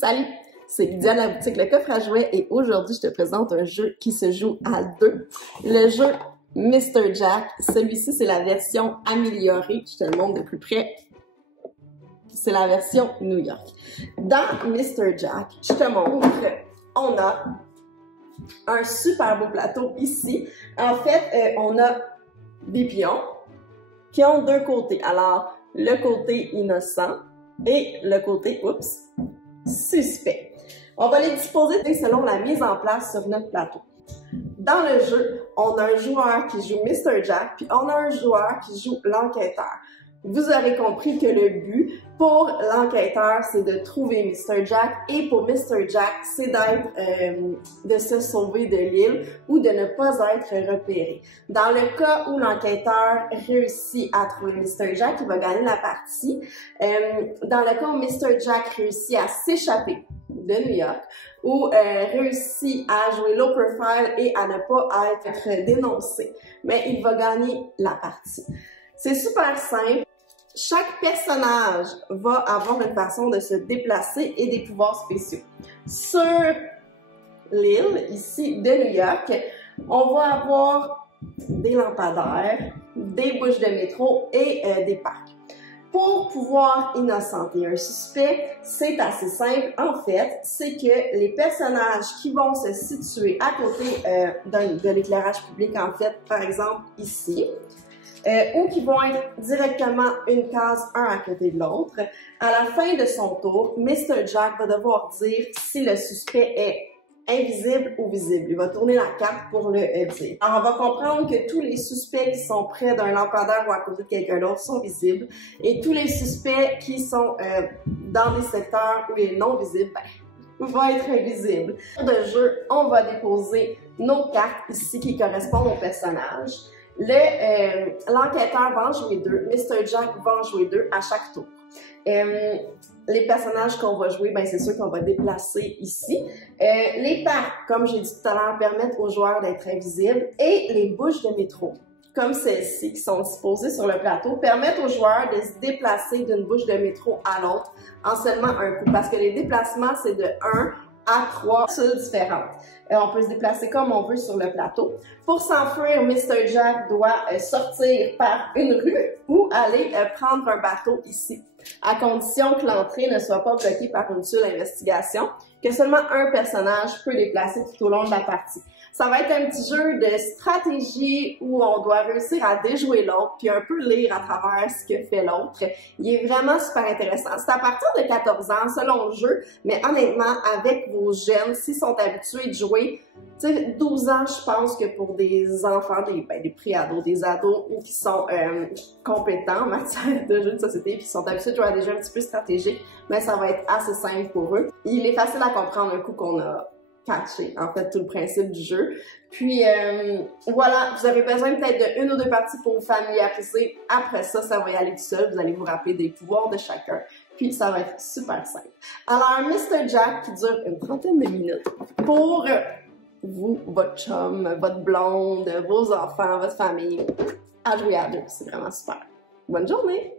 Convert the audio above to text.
Salut, c'est Lydia de la boutique Le Coffre à Jouets et aujourd'hui je te présente un jeu qui se joue à deux. Le jeu Mr. Jack, celui-ci c'est la version améliorée, je te le montre de plus près. C'est la version New York. Dans Mr. Jack, je te montre, on a un super beau plateau ici. En fait, on a des pions qui ont deux côtés. Alors, le côté innocent et le côté, oups, suspect. On va les disposer selon la mise en place sur notre plateau. Dans le jeu, on a un joueur qui joue Mr. Jack, puis on a un joueur qui joue l'enquêteur. Vous aurez compris que le but pour l'enquêteur, c'est de trouver Mr. Jack et pour Mr. Jack, c'est de se sauver de l'île ou de ne pas être repéré. Dans le cas où l'enquêteur réussit à trouver Mr. Jack, il va gagner la partie. Dans le cas où Mr. Jack réussit à s'échapper de New York ou réussit à jouer low profile et à ne pas être dénoncé, mais il va gagner la partie. C'est super simple. Chaque personnage va avoir une façon de se déplacer et des pouvoirs spéciaux. Sur l'île, ici, de New York, on va avoir des lampadaires, des bouches de métro et des parcs. Pour pouvoir innocenter un suspect, c'est assez simple. En fait, c'est que les personnages qui vont se situer à côté de l'éclairage public, en fait, par exemple ici, ou qui vont être directement une case un à côté de l'autre. À la fin de son tour, Mr. Jack va devoir dire si le suspect est invisible ou visible. Il va tourner la carte pour le dire. Alors, on va comprendre que tous les suspects qui sont près d'un lampadaire ou à côté de quelqu'un d'autre sont visibles et tous les suspects qui sont dans des secteurs où il est non visible, vont être invisibles. Pour le jeu, on va déposer nos cartes ici qui correspondent aux personnages. L'enquêteur va en jouer deux, Mr. Jack va en jouer deux à chaque tour. Les personnages qu'on va jouer, ben c'est sûr qu'on va déplacer ici. Les parcs, comme j'ai dit tout à l'heure, permettent aux joueurs d'être invisibles et les bouches de métro, comme celles-ci qui sont disposées sur le plateau, permettent aux joueurs de se déplacer d'une bouche de métro à l'autre en seulement un coup, parce que les déplacements, c'est de 1 à 3 villes différentes. On peut se déplacer comme on veut sur le plateau. Pour s'enfuir, Mr. Jack doit sortir par une rue ou aller prendre un bateau ici, à condition que l'entrée ne soit pas bloquée par une seule investigation, que seulement un personnage peut les placer tout au long de la partie. Ça va être un petit jeu de stratégie où on doit réussir à déjouer l'autre puis un peu lire à travers ce que fait l'autre. Il est vraiment super intéressant. C'est à partir de 14 ans selon le jeu, mais honnêtement, avec vos jeunes, s'ils sont habitués de jouer, tu sais, 12 ans, je pense que pour des enfants, des pré-ados, des ados qui sont compétents en matière de jeux de société, qui sont habitués de jouer à des jeux un petit peu stratégiques, mais ça va être assez simple pour eux. Il est facile à comprendre un coup qu'on a catché, en fait, tout le principe du jeu. Puis, voilà, vous avez besoin peut-être de une ou deux parties pour vous familiariser. Après ça, ça va y aller tout seul. Vous allez vous rappeler des pouvoirs de chacun. Puis, ça va être super simple. Alors, un Mr. Jack qui dure une trentaine de minutes pour vous, votre chum, votre blonde, vos enfants, votre famille, à jouer à deux. C'est vraiment super. Bonne journée!